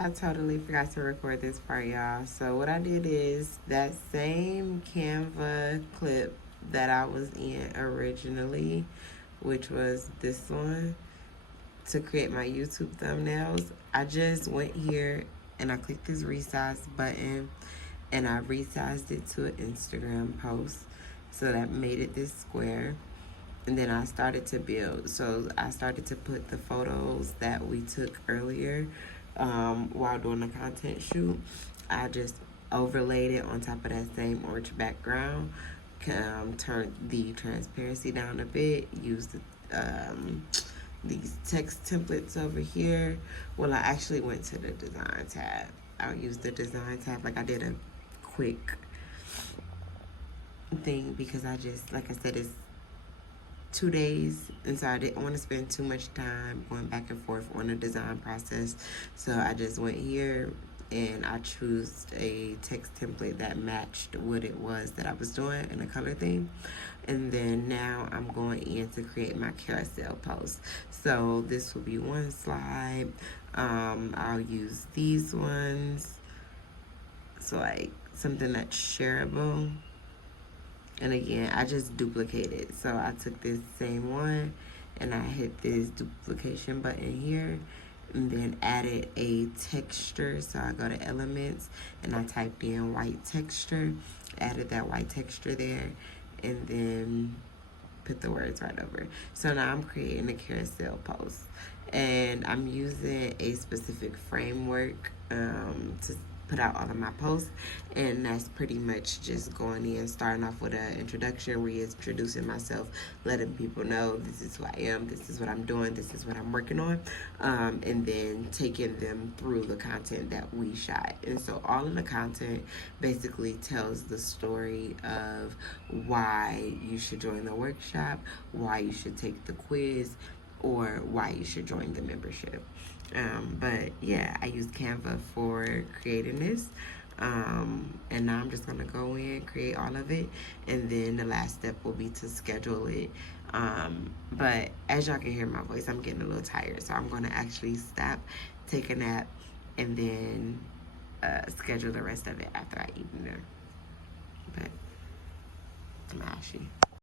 I totally forgot to record this part, y'all. So what I did is that same Canva clip that I was in originally, which was this one, to create my YouTube thumbnails, I just went here and I clicked this resize button and I resized it to an Instagram post. So that made it this square. And then I started to build. So I started to put the photos that we took earlier while doing the content shoot. I just overlaid it on top of that same orange background. Turned the transparency down a bit. Used these text templates over here. Well, I actually went to the design tab. I'll use the design tab. Like I did a quick thing because I just, like I said, it's 2 days, and so I didn't want to spend too much time going back and forth on the design process. So I just went here and I chose a text template that matched what it was that I was doing in a color theme. And then now I'm going in to create my carousel post. So this will be one slide. I'll use these ones. So like something that's shareable. And again, I just duplicated. So I took this same one and I hit this duplication button here and then added a texture. So I go to elements and I typed in white texture, added that white texture there, and then put the words right over. So now I'm creating a carousel post. And I'm using a specific framework to put out all of my posts, and that's pretty much just going in, starting off with an introduction, reintroducing myself, letting people know this is who I am, this is what I'm doing, this is what I'm working on, and then taking them through the content that we shot. And so all of the content basically tells the story of why you should join the workshop, why you should take the quiz, or why you should join the membership. But yeah, I used Canva for creating this. And now I'm just gonna go in, create all of it, and then the last step will be to schedule it. But as y'all can hear my voice, I'm getting a little tired, so I'm gonna actually stop, take a nap, and then schedule the rest of it after I eat dinner. But I'm ashy.